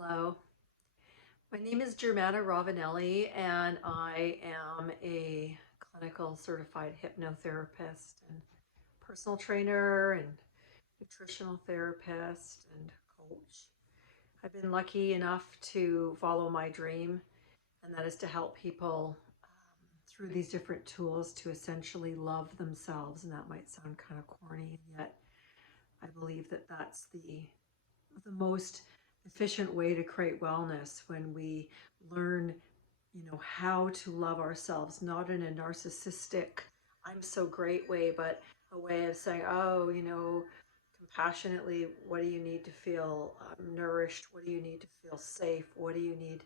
Hello, my name is Germana Ravanelli, and I am a clinical certified hypnotherapist and personal trainer and nutritional therapist and coach. I've been lucky enough to follow my dream, and that is to help people through these different tools to essentially love themselves. And that might sound kind of corny, and yet I believe that that's the most efficient way to create wellness when we learn, how to love ourselves, not in a narcissistic, I'm so great way, but a way of saying, oh, compassionately, what do you need to feel nourished? What do you need to feel safe? What do you need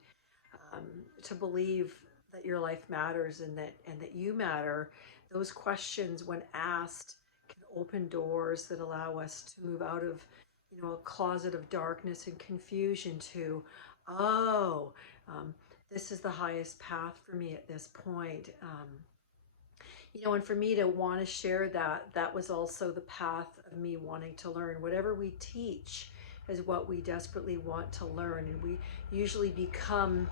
um, to believe that your life matters and that you matter? Those questions, when asked, can open doors that allow us to move out of, a closet of darkness and confusion to, oh, um, this is the highest path for me at this point. And for me to want to share that, that was also the path of me wanting to learn. Whatever we teach is what we desperately want to learn. And we usually become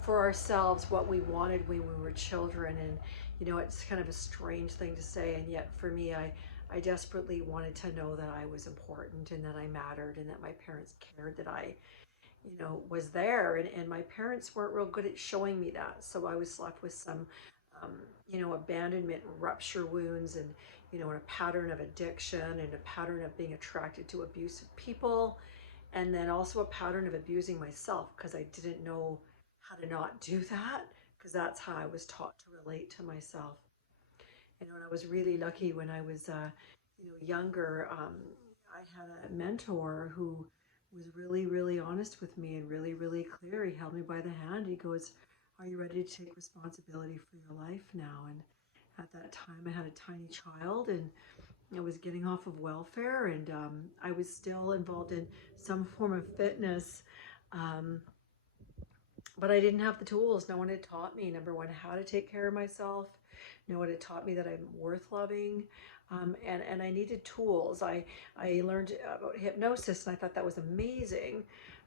for ourselves what we wanted when we were children. And, it's kind of a strange thing to say. And yet for me, I desperately wanted to know that I was important and that I mattered and that my parents cared that I was there, and my parents weren't real good at showing me that. So I was left with some, abandonment and rupture wounds and a pattern of addiction and a pattern of being attracted to abusive people. And then also a pattern of abusing myself because I didn't know how to not do that because that's how I was taught to relate to myself. And I was really lucky when I was, younger. I had a mentor who was really, really honest with me and really, really clear. He held me by the hand. He goes, "Are you ready to take responsibility for your life now?" And at that time, I had a tiny child and I was getting off of welfare, and I was still involved in some form of fitness. Um, but I didn't have the tools. No one had taught me, number one, how to take care of myself. No one had taught me that I'm worth loving. And I needed tools. I learned about hypnosis and I thought that was amazing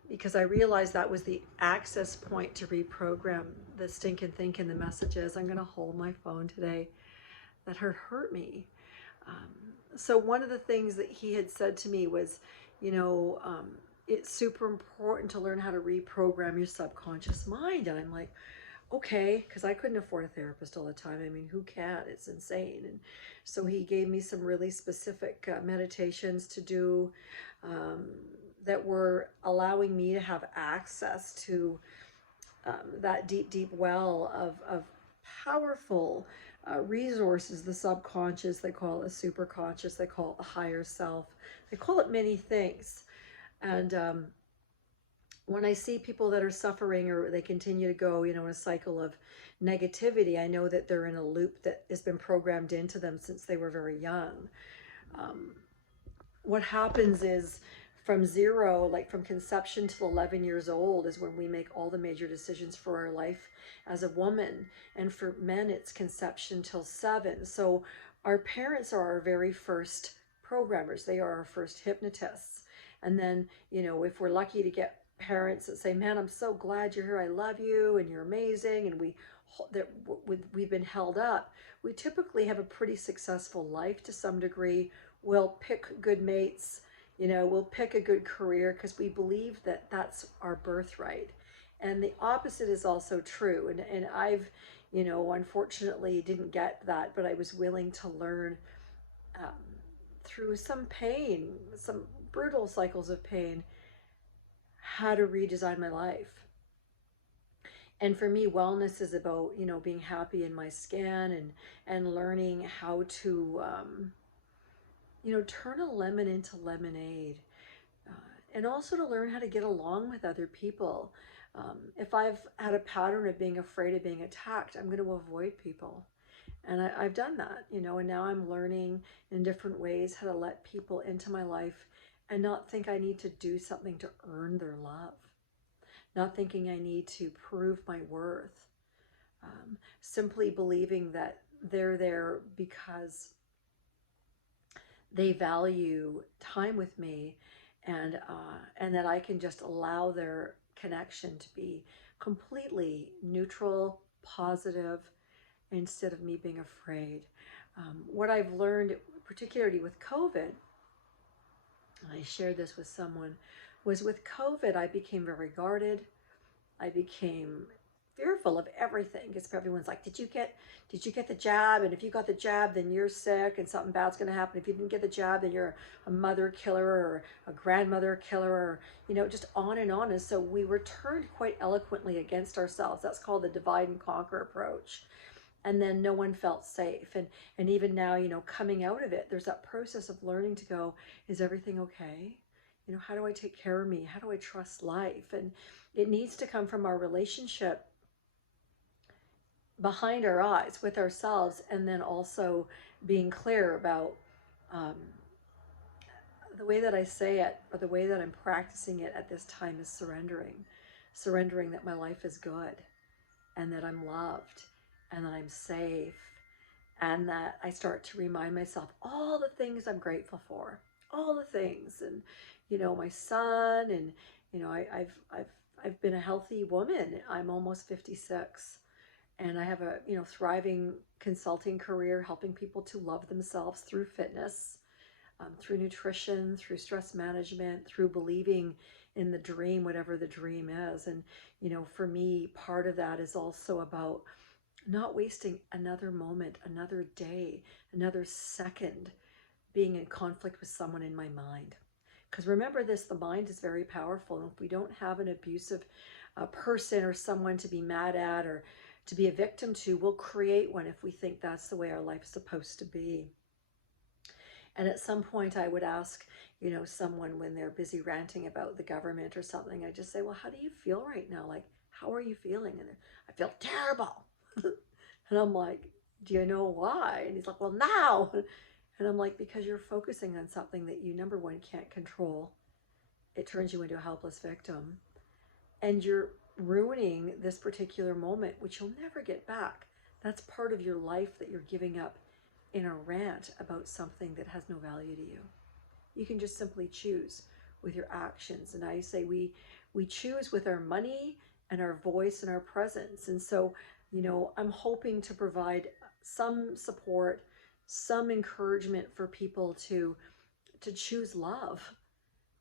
because I realized that was the access point to reprogram the stinking thinking, the messages. I'm going to hold my phone today that hurt me. So one of the things that he had said to me was, you know, um, it's super important to learn how to reprogram your subconscious mind. And I'm like, okay, because I couldn't afford a therapist all the time. I mean, who can? It's insane. And so he gave me some really specific meditations to do um, that were allowing me to have access to that deep, deep well of powerful resources, the subconscious, they call it the superconscious, they call it the higher self, they call it many things. And when I see people that are suffering or they continue to go, in a cycle of negativity, I know that they're in a loop that has been programmed into them since they were very young. Um, what happens is from zero, like from conception till 11 years old, is when we make all the major decisions for our life as a woman. And for men, it's conception till 7. So our parents are our very first programmers, they are our first hypnotists. And then, if we're lucky to get parents that say, "Man, I'm so glad you're here. I love you and you're amazing," and we've been held up, we typically have a pretty successful life to some degree. We'll pick good mates, we'll pick a good career because we believe that that's our birthright. And the opposite is also true. And I've, unfortunately didn't get that, but I was willing to learn um, through some pain, some brutal cycles of pain, how to redesign my life. And for me, wellness is about, being happy in my skin and learning how to, turn a lemon into lemonade. Uh, and also to learn how to get along with other people. If I've had a pattern of being afraid of being attacked, I'm going to avoid people. And I've done that, and now I'm learning in different ways how to let people into my life and not think I need to do something to earn their love, not thinking I need to prove my worth, simply believing that they're there because they value time with me and that I can just allow their connection to be completely neutral, positive, instead of me being afraid. What I've learned, particularly with COVID, and I shared this with someone, was with COVID, I became very guarded. I became fearful of everything because everyone's like, did you get the jab? And if you got the jab, then you're sick and something bad's going to happen. If you didn't get the jab, then you're a mother killer or a grandmother killer, or, just on and on. And so we were turned quite eloquently against ourselves. That's called the divide and conquer approach. And then no one felt safe. And even now, coming out of it, there's that process of learning to go, is everything okay? How do I take care of me? How do I trust life? And it needs to come from our relationship behind our eyes with ourselves, and then also being clear about um, the way that I say it, or the way that I'm practicing it at this time, is surrendering that my life is good, and that I'm loved, and that I'm safe, and that I start to remind myself all the things I'm grateful for, all the things, and my son, and I've been a healthy woman. I'm almost 56, and I have a thriving consulting career, helping people to love themselves through fitness, through nutrition, through stress management, through believing in the dream, whatever the dream is. And for me, part of that is also about not wasting another moment, another day, another second being in conflict with someone in my mind. Because remember this, the mind is very powerful. And if we don't have an abusive person or someone to be mad at or to be a victim to, we'll create one if we think that's the way our life is supposed to be. And at some point I would ask, someone when they're busy ranting about the government or something, I just say, well, how do you feel right now? Like, how are you feeling? And I feel terrible. And I'm like, do you know why? And he's like, well, now. And I'm like, because you're focusing on something that you, number one, can't control. It turns you into a helpless victim. And you're ruining this particular moment, which you'll never get back. That's part of your life that you're giving up in a rant about something that has no value to you. You can just simply choose with your actions. And I say we choose with our money and our voice and our presence. And so, I'm hoping to provide some support, some encouragement for people to choose love,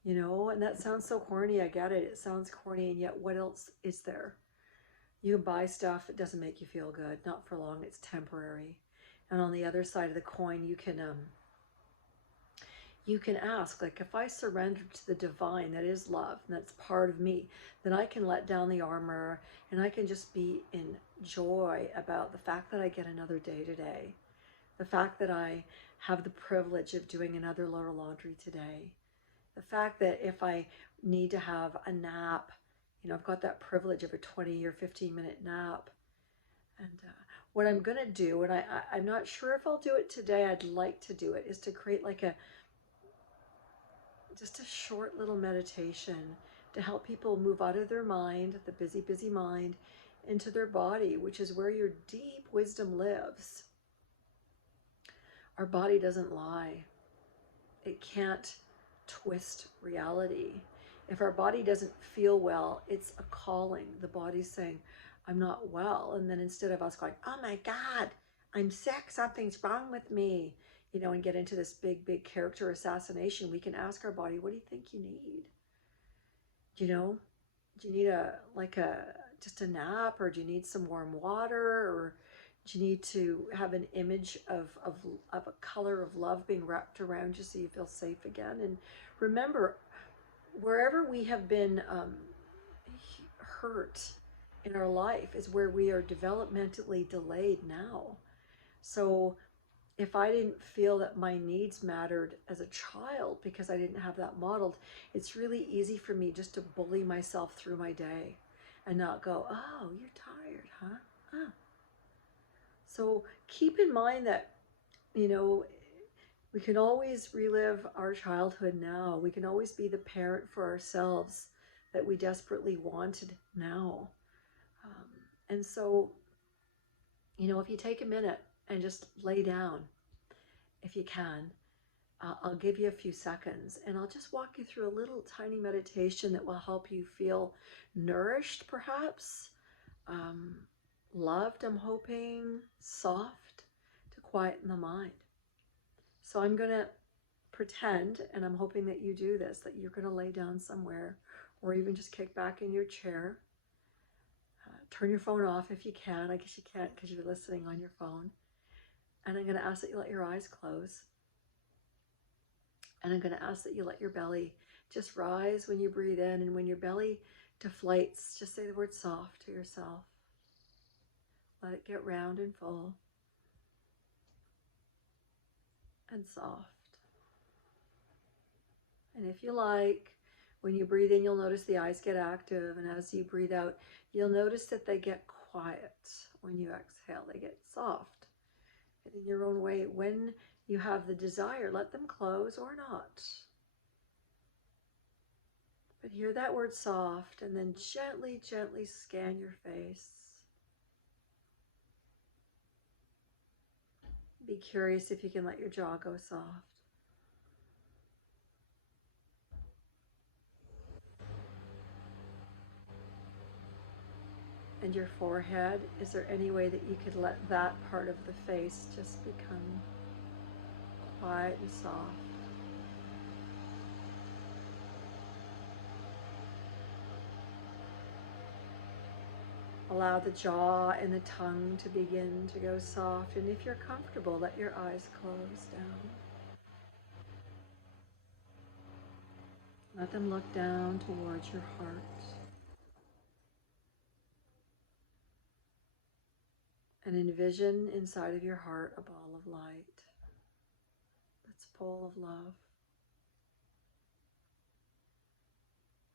and that sounds so corny. I get it. It sounds corny. And yet what else is there? You can buy stuff. It doesn't make you feel good. Not for long. It's temporary. And on the other side of the coin, you can ask, like, if I surrender to the divine that is love, and that's part of me, then I can let down the armor, and I can just be in joy about the fact that I get another day today, the fact that I have the privilege of doing another load of laundry today, the fact that if I need to have a nap, I've got that privilege of a 20 or 15-minute nap. And what I'm going to do, and I'm not sure if I'll do it today, I'd like to do it, is to create like just a short little meditation to help people move out of their mind, the busy, busy mind, into their body, which is where your deep wisdom lives. Our body doesn't lie. It can't twist reality. If our body doesn't feel well, it's a calling. The body's saying, I'm not well. And then instead of us going, oh my God, I'm sick, something's wrong with me, and get into this big, big character assassination, we can ask our body, what do you think you need? Do you need just a nap, or do you need some warm water, or do you need to have an image of a color of love being wrapped around you so you feel safe again? And remember, wherever we have been hurt in our life is where we are developmentally delayed now. So if I didn't feel that my needs mattered as a child because I didn't have that modeled, it's really easy for me just to bully myself through my day and not go, oh, you're tired, huh? Ah. So keep in mind that, we can always relive our childhood now. We can always be the parent for ourselves that we desperately wanted now. And so, if you take a minute and just lay down, if you can, I'll give you a few seconds and I'll just walk you through a little tiny meditation that will help you feel nourished, perhaps, um, loved, I'm hoping, soft, to quieten the mind. So I'm going to pretend, and I'm hoping that you do this, that you're going to lay down somewhere or even just kick back in your chair. Turn your phone off if you can. I guess you can't because you're listening on your phone. And I'm going to ask that you let your eyes close. And I'm going to ask that you let your belly just rise when you breathe in. And when your belly deflates, just say the word soft to yourself. Let it get round and full and soft. And if you like, when you breathe in, you'll notice the eyes get active. And as you breathe out, you'll notice that they get quiet. When you exhale, they get soft. And in your own way, when you have the desire, let them close or not. But hear that word soft and then gently, gently scan your face. Be curious if you can let your jaw go soft. And your forehead, is there any way that you could let that part of the face just become quiet and soft? Allow the jaw and the tongue to begin to go soft. And if you're comfortable, let your eyes close down. Let them look down towards your heart. And envision inside of your heart a ball of light that's full of love.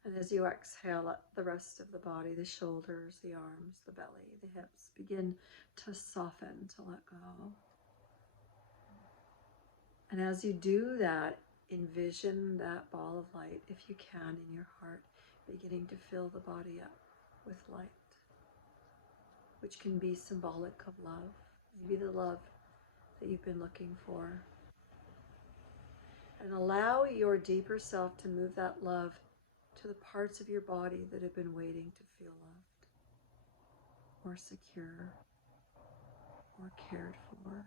And as you exhale, let the rest of the body, the shoulders, the arms, the belly, the hips, begin to soften, to let go. And as you do that, envision that ball of light, if you can, in your heart, beginning to fill the body up with light, which can be symbolic of love, maybe the love that you've been looking for. And allow your deeper self to move that love to the parts of your body that have been waiting to feel loved, or secure, or cared for.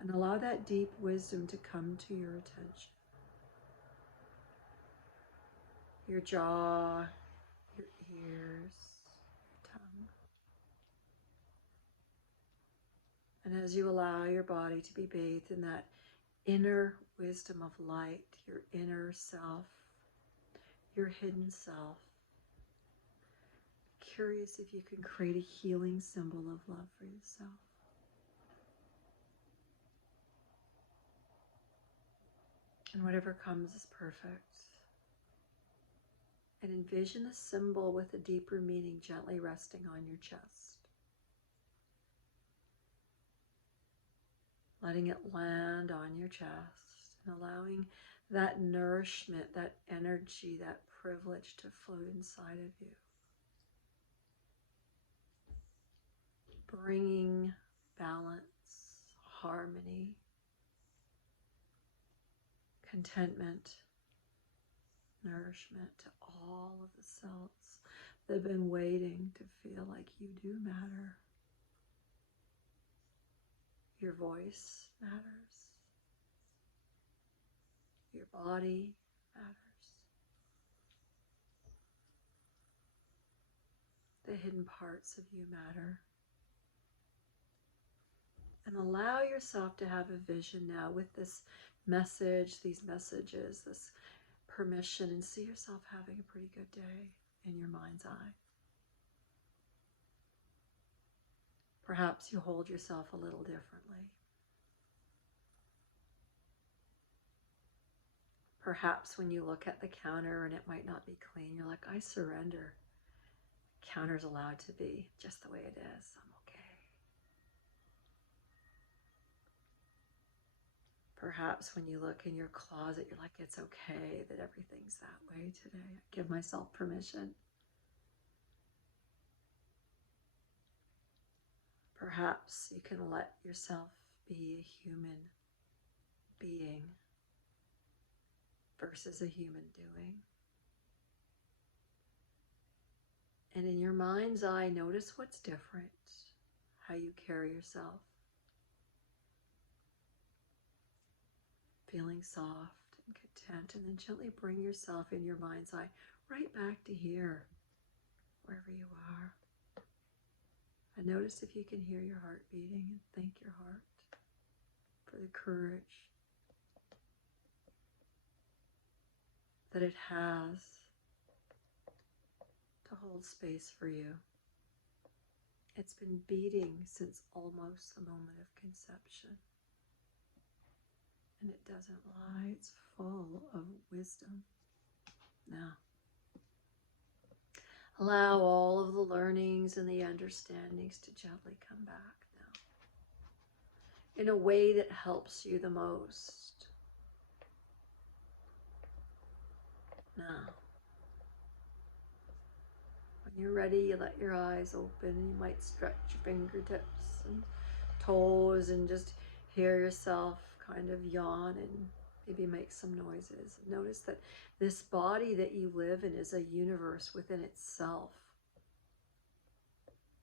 And allow that deep wisdom to come to your attention. Your jaw, your ears, your tongue. And as you allow your body to be bathed in that inner wisdom of light, your inner self, your hidden self, curious if you can create a healing symbol of love for yourself. And whatever comes is perfect. And envision a symbol with a deeper meaning gently resting on your chest. Letting it land on your chest and allowing that nourishment, that energy, that privilege to flow inside of you. Bringing balance, harmony, contentment, nourishment to all of the cells that have been waiting to feel like you do matter. Your voice matters. Your body matters. The hidden parts of you matter. And allow yourself to have a vision now with this message, these messages, this permission, and see yourself having a pretty good day in your mind's eye. Perhaps you hold yourself a little differently. Perhaps when you look at the counter and it might not be clean, you're like, I surrender. Counter's allowed to be just the way it is. I'm okay. Perhaps when you look in your closet, you're like, it's okay that everything's that way today. I give myself permission. Perhaps you can let yourself be a human being versus a human doing. And in your mind's eye, notice what's different, how you carry yourself. Feeling soft and content, and then gently bring yourself in your mind's eye right back to here, wherever you are. And notice if you can hear your heart beating, and thank your heart for the courage that it has to hold space for you. It's been beating since almost the moment of conception. And it doesn't lie, it's full of wisdom. Now, allow all of the learnings and the understandings to gently come back now, in a way that helps you the most. Now, when you're ready, you let your eyes open, and you might stretch your fingertips and toes and just hear yourself kind of yawn and maybe make some noises. Notice that this body that you live in is a universe within itself.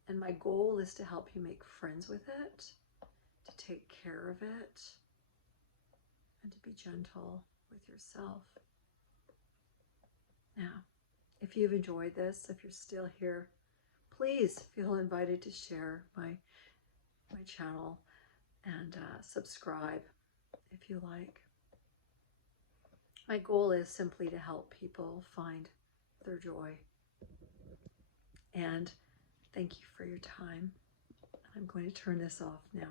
And my goal is to help you make friends with it, to take care of it, and to be gentle with yourself. Now, if you've enjoyed this, if you're still here, please feel invited to share my channel and subscribe if you like. My goal is simply to help people find their joy. And thank you for your time. I'm going to turn this off now.